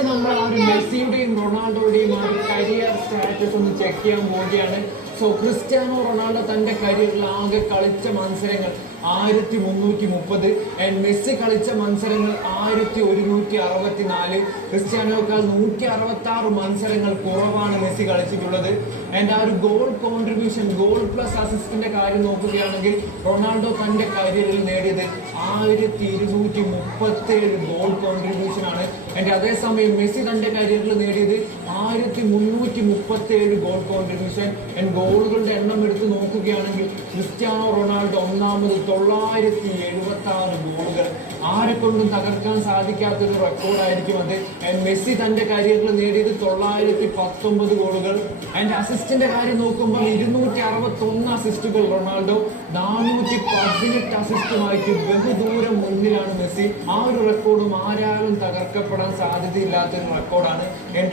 ഇന്ന് നമ്മൾ ആ ഒരു മെസ്സിയുടെയും റൊണാൾഡോയുടെയും ആ ഒരു കരിയർ സ്റ്റാറ്റസ് ഒന്ന് ചെക്ക് ചെയ്യാൻ പോവുകയാണ്. സോ ക്രിസ്ത്യാനോ റൊണാൾഡോ തന്റെ കരിയറിൽ ആകെ കളിച്ച മത്സരങ്ങൾ 1330 ആൻഡ് മെസ്സി കളിച്ച മത്സരങ്ങൾ 1164. ക്രിസ്ത്യാനോക്കാൾ 166 മത്സരങ്ങൾ കുറവാണ് മെസ്സി കളിച്ചിട്ടുള്ളത്. ആൻഡ് ആ ഒരു ഗോൾ കോൺട്രിബ്യൂഷൻ, ഗോൾ പ്ലസ് അസിസ്റ്റിന്റെ കാര്യം നോക്കുകയാണെങ്കിൽ റൊണാൾഡോ തന്റെ കരിയറിൽ നേടിയത് 1237 ഗോൾ കോൺട്രിബ്യൂഷൻ ആണ്. ആൻഡ് അതേസമയം മെസ്സി തന്റെ കരിയറിൽ നേടിയത് 1337 ഗോൾ കോൺട്രിബ്യൂഷൻ. ആൻഡ് ഗോളുകളുടെ എണ്ണം എടുത്ത് നോക്കുകയാണെങ്കിൽ ക്രിസ്ത്യാനോ റൊണാൾഡോ ഒന്നാമത് 976 ഗോളുകൾ. ആരെ കൊണ്ടും തകർക്കാൻ സാധിക്കാത്തൊരു റെക്കോർഡായിരിക്കും അത്. ആൻഡ് മെസ്സി തന്റെ കരിയറിൽ നേടിയത് 919 ഗോളുകൾ. ആൻഡ് അസിസ്റ്റിന്റെ കാര്യം നോക്കുമ്പോൾ 261 അസിസ്റ്റുകൾ റൊണാൾഡോ, 418 അസിസ്റ്റുമായിട്ട് ബഹുദൂരം മുന്നിലാണ് മെസ്സി. ആ ഒരു റെക്കോർഡും ആരാലും തകർക്കപ്പെടാൻ സാധ്യതയില്ലാത്തൊരു റെക്കോർഡാണ്.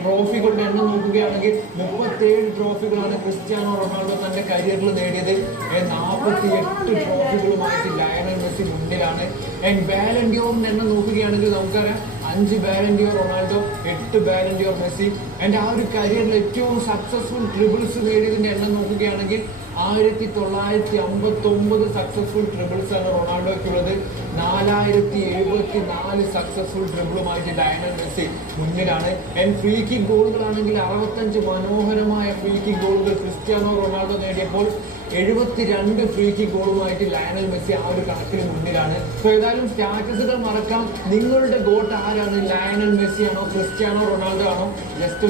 ട്രോഫികളുടെ എണ്ണം നോക്കുകയാണെങ്കിൽ 37 ട്രോഫികളാണ് ക്രിസ്ത്യാനോ റൊണാൾഡോ തന്റെ കരിയറിൽ നേടിയത്. 48 ട്രോഫികളുമായിട്ട് ലയണൽ മെസ്സി മുന്നിലാണ്. ബാലൻഡിയോറിന്റെ എണ്ണം നോക്കുകയാണെങ്കിൽ നമുക്കറിയാം 5 ബാലൻഡിയോർ റൊണാൾഡോ, 8 ബാലൻഡിയോർ മെസ്സി. ആ ഒരു കരിയറിൽ ഏറ്റവും സക്സസ്ഫുൾ ട്രിബിൾസ് നേടിയതിന്റെ എണ്ണം നോക്കുകയാണെങ്കിൽ 1959 സക്സസ്ഫുൾ ട്രിബിൾസ് ആണ് റൊണാൾഡോയ്ക്കുള്ളത്. 4074 സക്സസ്ഫുൾ ട്രിബിളുമായിട്ട് ലയണൽ മെസ്സി മുന്നിലാണ്. ഫ്രീ കിക്ക് ഗോളുകളാണെങ്കിൽ 65 മനോഹരമായ ഫ്രീ കിക്ക് ഗോളുകൾ ക്രിസ്ത്യാനോ റൊണാൾഡോ നേടിയപ്പോൾ 72 ഫ്രീ കിക്ക് ഗോളുമായിട്ട് ലയണൽ മെസ്സി ആ ഒരു കണക്കിന് മുന്നിലാണ്. സോ ഏതായാലും സ്റ്റാറ്റസുകൾ മറക്കാം. നിങ്ങളുടെ ഗോട്ട് ആരാണ്? ലയണൽ മെസ്സി ആണോ, ക്രിസ്ത്യാനോ റൊണാൾഡോ ആണോ? ജസ്റ്റ്